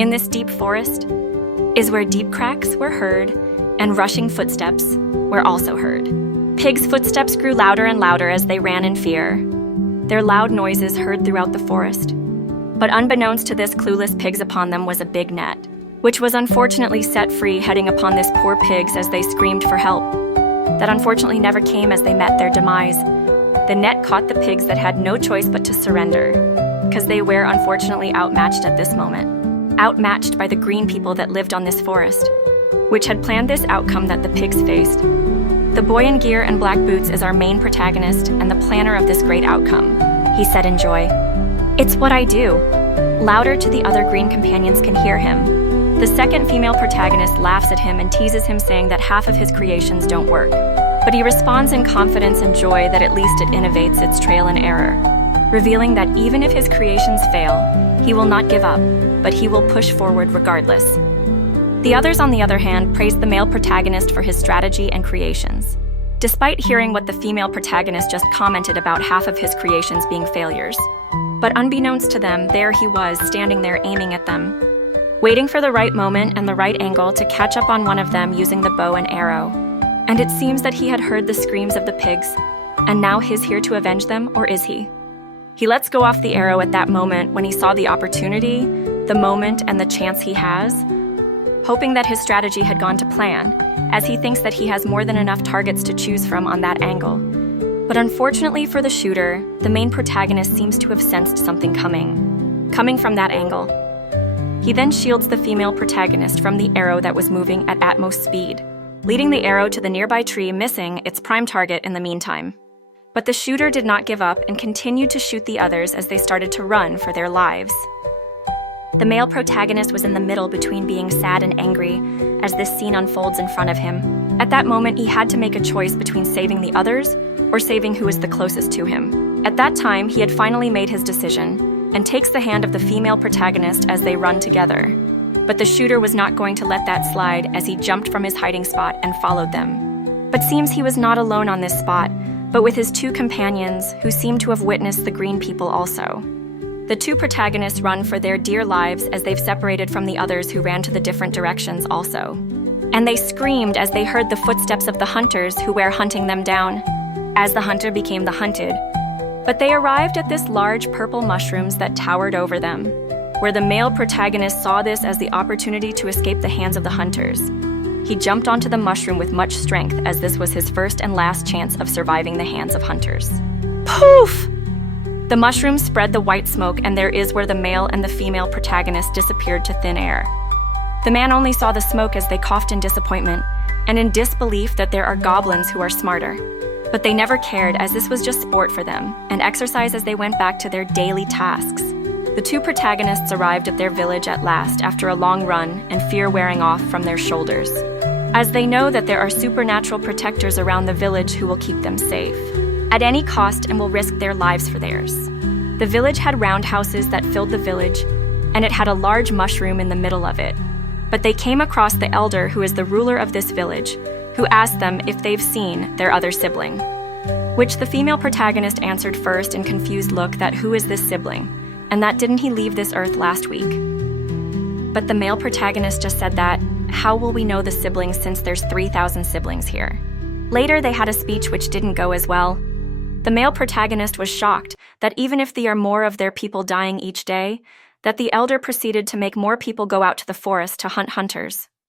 In this deep forest is where deep cracks were heard and rushing footsteps were also heard. Pigs' footsteps grew louder and louder as they ran in fear, their loud noises heard throughout the forest. But unbeknownst to this clueless pigs upon them was a big net, which was unfortunately set free heading upon this poor pigs as they screamed for help. That unfortunately never came as they met their demise. The net caught the pigs that had no choice but to surrender, because they were unfortunately outmatched at this moment. Outmatched by the green people that lived on this forest, which had planned this outcome that the pigs faced. The boy in gear and black boots is our main protagonist and the planner of this great outcome. He said in joy, "It's what I do." Louder to the other green companions can hear him. The second female protagonist laughs at him and teases him, saying that half of his creations don't work. But he responds in confidence and joy that at least it innovates its trail and error, revealing that even if his creations fail, he will not give up, but he will push forward regardless. The others, on the other hand, praised the male protagonist for his strategy and creations, despite hearing what the female protagonist just commented about half of his creations being failures. But unbeknownst to them, there he was, standing there aiming at them, waiting for the right moment and the right angle to catch up on one of them using the bow and arrow. And it seems that he had heard the screams of the pigs, and now he's here to avenge them, or is he? He lets go off the arrow at that moment when he saw the opportunity, the moment, and the chance he has, hoping that his strategy had gone to plan, as he thinks that he has more than enough targets to choose from on that angle. But unfortunately for the shooter, the main protagonist seems to have sensed something coming from that angle. He then shields the female protagonist from the arrow that was moving at utmost speed, leading the arrow to the nearby tree, missing its prime target in the meantime. But the shooter did not give up and continued to shoot the others as they started to run for their lives. The male protagonist was in the middle between being sad and angry as this scene unfolds in front of him. At that moment, he had to make a choice between saving the others or saving who was the closest to him. At that time, he had finally made his decision and takes the hand of the female protagonist as they run together. But the shooter was not going to let that slide as he jumped from his hiding spot and followed them. But seems he was not alone on this spot, but with his two companions who seemed to have witnessed the green people also. The two protagonists run for their dear lives as they've separated from the others who ran to the different directions also. And they screamed as they heard the footsteps of the hunters who were hunting them down, as the hunter became the hunted. But they arrived at this large purple mushrooms that towered over them, where the male protagonist saw this as the opportunity to escape the hands of the hunters. He jumped onto the mushroom with much strength as this was his first and last chance of surviving the hands of hunters. Poof! The mushrooms spread the white smoke, and there is where the male and the female protagonist disappeared to thin air. The man only saw the smoke as they coughed in disappointment and in disbelief that there are goblins who are smarter. But they never cared, as this was just sport for them and exercise as they went back to their daily tasks. The two protagonists arrived at their village at last after a long run and fear wearing off from their shoulders, as they know that there are supernatural protectors around the village who will keep them safe at any cost and will risk their lives for theirs. The village had roundhouses that filled the village, and it had a large mushroom in the middle of it. But they came across the elder who is the ruler of this village, who asked them if they've seen their other sibling, which the female protagonist answered first in confused look that who is this sibling, and that didn't he leave this earth last week? But the male protagonist just said that, how will we know the siblings since there's 3,000 siblings here? Later they had a speech which didn't go as well. The male protagonist was shocked that even if there are more of their people dying each day, that the elder proceeded to make more people go out to the forest to hunt hunters.